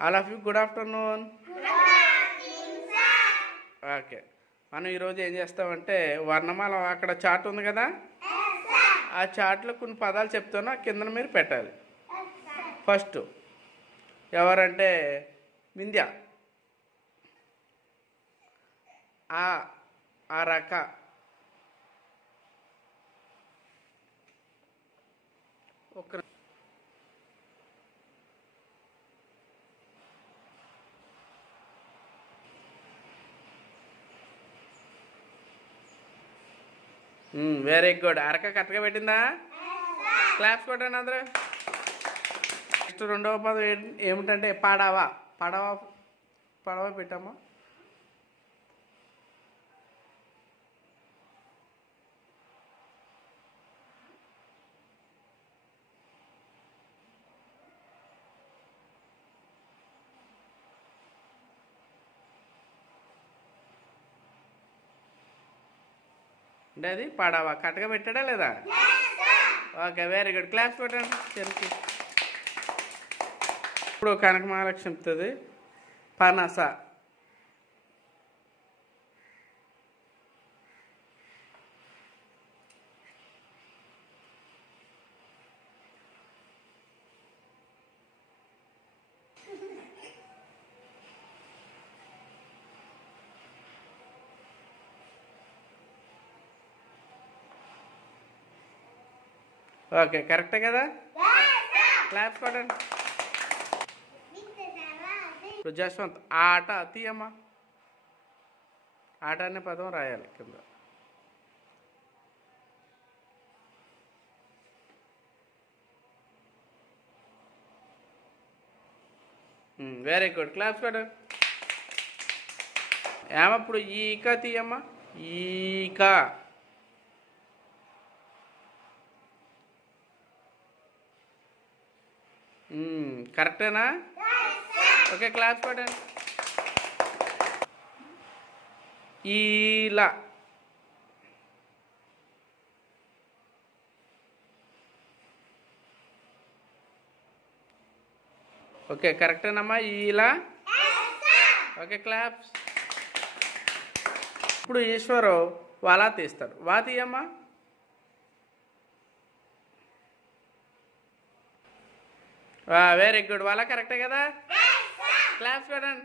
All of you good afternoon. Okay, మనం ఈరోజు ఏం చేస్తామంటే వర్ణమాల అక్కడ చార్ట్ ఉంది కదా, ఆ చార్ట్లో కొన్ని పదాలు చెప్తాను, కింద మీరు పెట్టాలి. ఫస్ట్ ఎవరంటే వింధ్య. ఆ రక, ఒక వెరీ గుడ్. అరక కరెక్ట్గా పెట్టిందా? క్లాప్స్ కొట్టండి అందరూ. నెక్స్ట్ రెండవ పదం ఏమిటంటే పడవ. పడవ పడవ పెట్టామా? అంటే అది పడవ కరెక్ట్గా పెట్టాడా లేదా? Okay, very good. క్లాప్స్ కొట్టండి చెరికి. ఇప్పుడు కనక మహాలక్ష్మి చెప్తుంది పనస. ఓకే, కరెక్టే కదా? క్లాప్స్ కొట్టండి. ఇప్పుడు జస్వంత్ ఆట తీయమ్మా. ఆట అనే పదం రాయాలి కింద. Very good. క్లాప్స్ కొట్టండి. ఏమప్పుడు ఈక తీయమ్మా. ఈక. కరెక్టేనా? ఓకే, క్లాప్స్ కొట్టండి. ఈలా. ఓకే, కరెక్టేనమ్మా? ఈలా. Okay, claps. ఇప్పుడు ఈశ్వరు వలా తీస్తాడు. వా తీయమ్మా. Very good. వలా కరెక్టే కదా? క్లాప్స్ కొట్టండి.